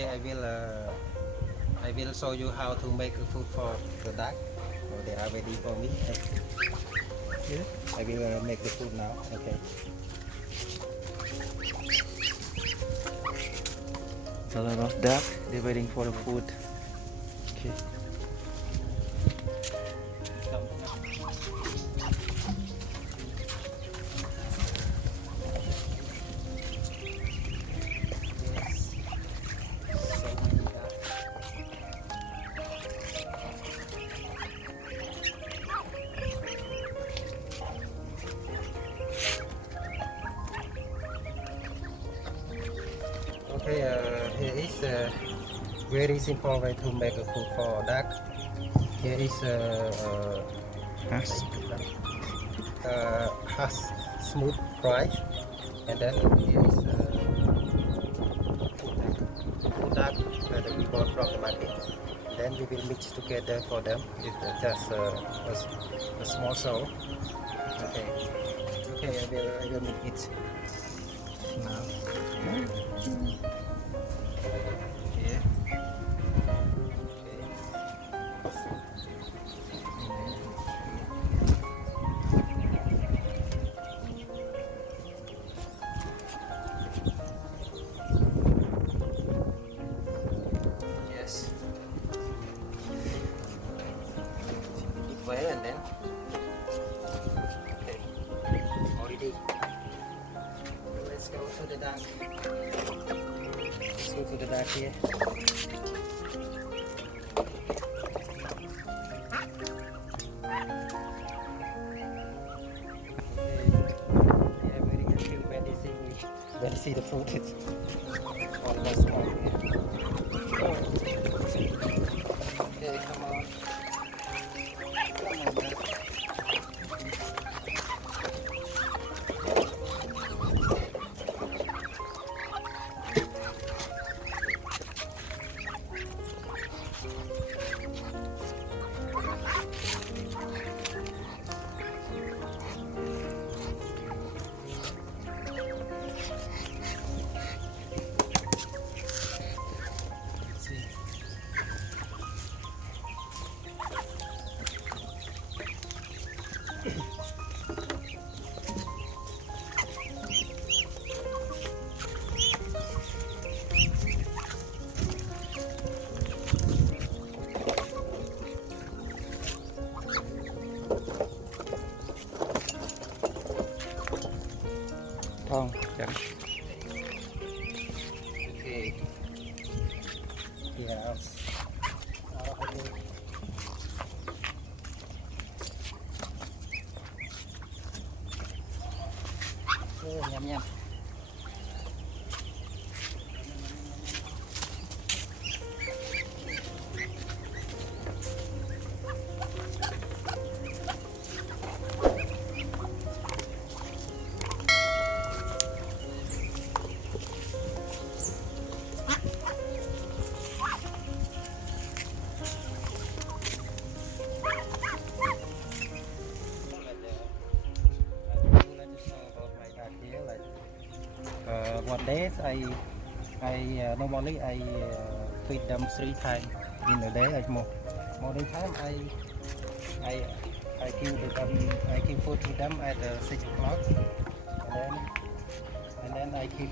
Today I will show you how to make a food for the duck. So they are ready for me. Yeah. I will make the food now. Okay. A lot of duck. They're waiting for the food. Okay. Okay, here is a very simple way to make a food for duck. Here is hash smooth rice, and then here is food duck that we bought from the market. Then we will mix together for them with just a small salt. Okay, okay, I will make it now. Yeah. Yes. It well and then. Okay. Already. Let's go to the duck. Let's go to the duck here. When you see the fruit, it's almost gone. Okay, come on. Come on, Không, chẳng. Okay. Yeah. Nhâm nhâm. One day I normally I feed them 3 times in a day. Like morning time I I give food to them at 6 o'clock, and then I keep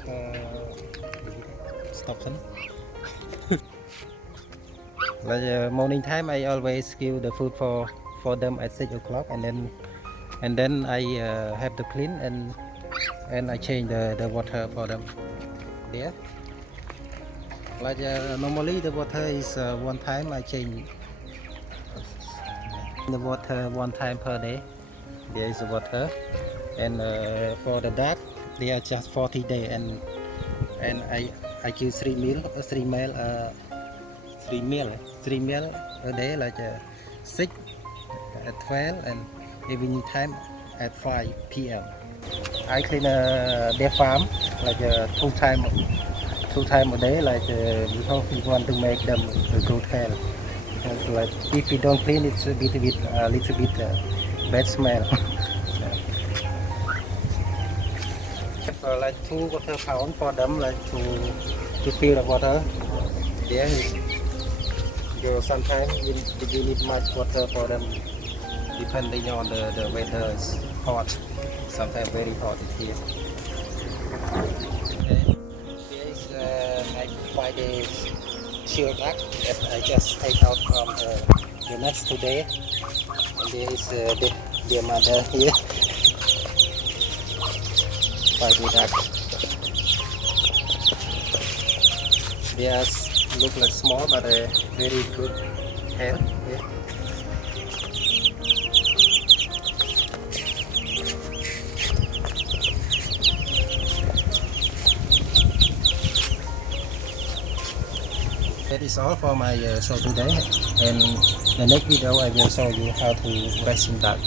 stop son. Like morning time I always give the food for them at 6 o'clock, and then I have to clean and I change the water for them. Yeah. Like normally the water is one time I change the water 1 time per day. There is water, and for the duck they are just 40 days, and I give 3 meal a day, like 6 at 12 and evening time at 5 p.m. I clean their farm like 2 times a day, like because we want to make them a good health. Because like if you don't clean, it's a little bit bad smell. Like 2 water pound for them, like to fill the water, Yeah, because sometimes you need much water for them, depending on the weather is hot. Sometimes very hot in here. Okay. Here is my 5 days chill duck that I just take out from the nest today. And there is their mother here. 5 day duck. They are look like small but very good health. Yeah. That is all for my show today, and the next video I will show you how to raising duck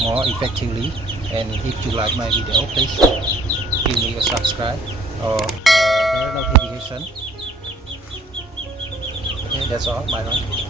more effectively. And if you like my video, please give me a subscribe or bell notification. Okay, that's all. Bye bye.